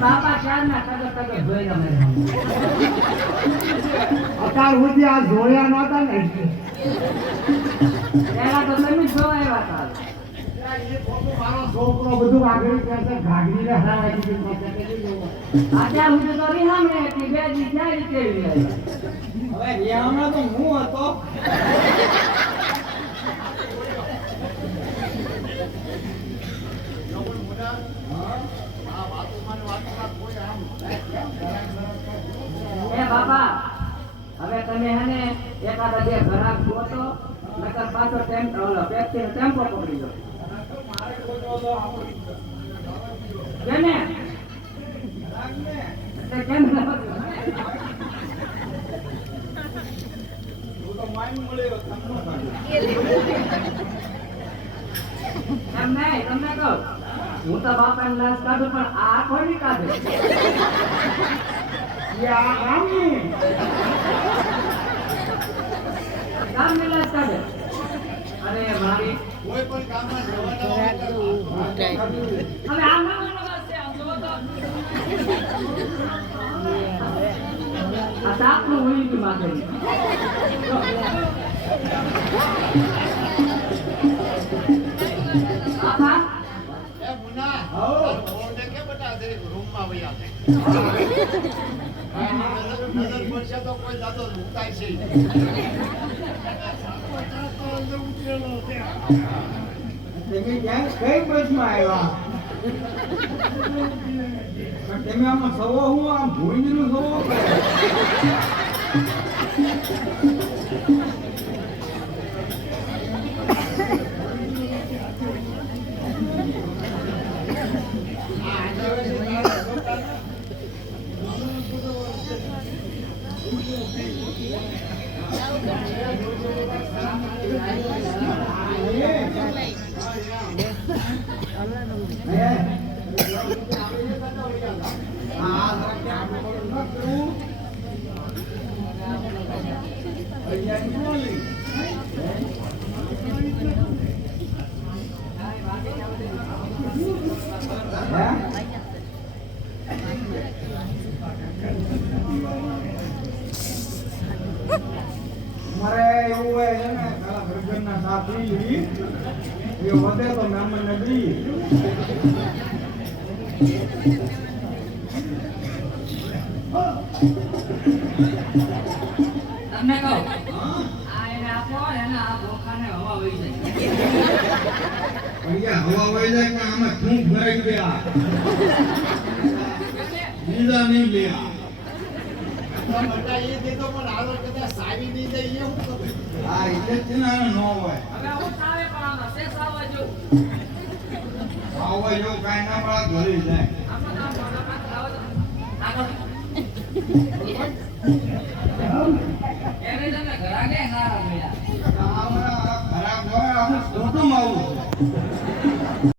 બાપા ચારના તગર તગર જોઈ તમે અત્યાર સુધી આ જોયા નહોતા ને પહેલા તો તમે જોયા હતા મારો છોકરો બધું આગળ કરશે ગાડીને હરાવી દીધી અત્યાર સુધી તો રિહામણે હતી બે દી જાય કેવી હવે રિહામણા તો હું હતો બાપા હવે તમે હને એકાદા બે ઘરાક ગોતો નકર પાછો ટેમ્પો પેપ્સી ટેમ્પો પકડી દો કેને કેમ એમ નહીં તમને કહું હું તો બાપાને લાશ કાઢું પણ આ કોની કાઢે કામ ની લાશ કાઢે અરે મારી કોઈ પણ કામમાં જવાના હવે આમ ના લગાડશે આમ જોવો તો આ સાપનું ઉઈ ની માથે બાપા એ મુન્ના ઓરડે કે બટા દે રૂમમાં વયા છે નજર પડશે તો કોઈ જાતો ઉતાય છે તમે ક્યાં કઈ બસમાં આવ્યા પણ તમે આમાં સવો હું આમ ભૂંજનું સવો મારે એવું હોય છે ને કાલા ભરગરના સાથ લીધી એ વધે તો મહેમાન ને દી તમને કહું આ એને આપો એને આ બોખાને હવા વહી જાય હવા વહી જાય પણ આમાં થૂંક ભરાઈ ગયા બીજા નહીં લ્યા બટા એ દેતો પણ આગળ કદાચ સાવી નહીં દે એ હું કરું હા એટલે જ ને ન હોય હવે હું સાવે પણ આમાં શેષ આવવા જો આવો જો કાઈ ના મળે ઘરે જાય એને તમે ઘરાકે સારા મળ્યા ખરાબ હોય આપણે ફોટોમાં આવું છે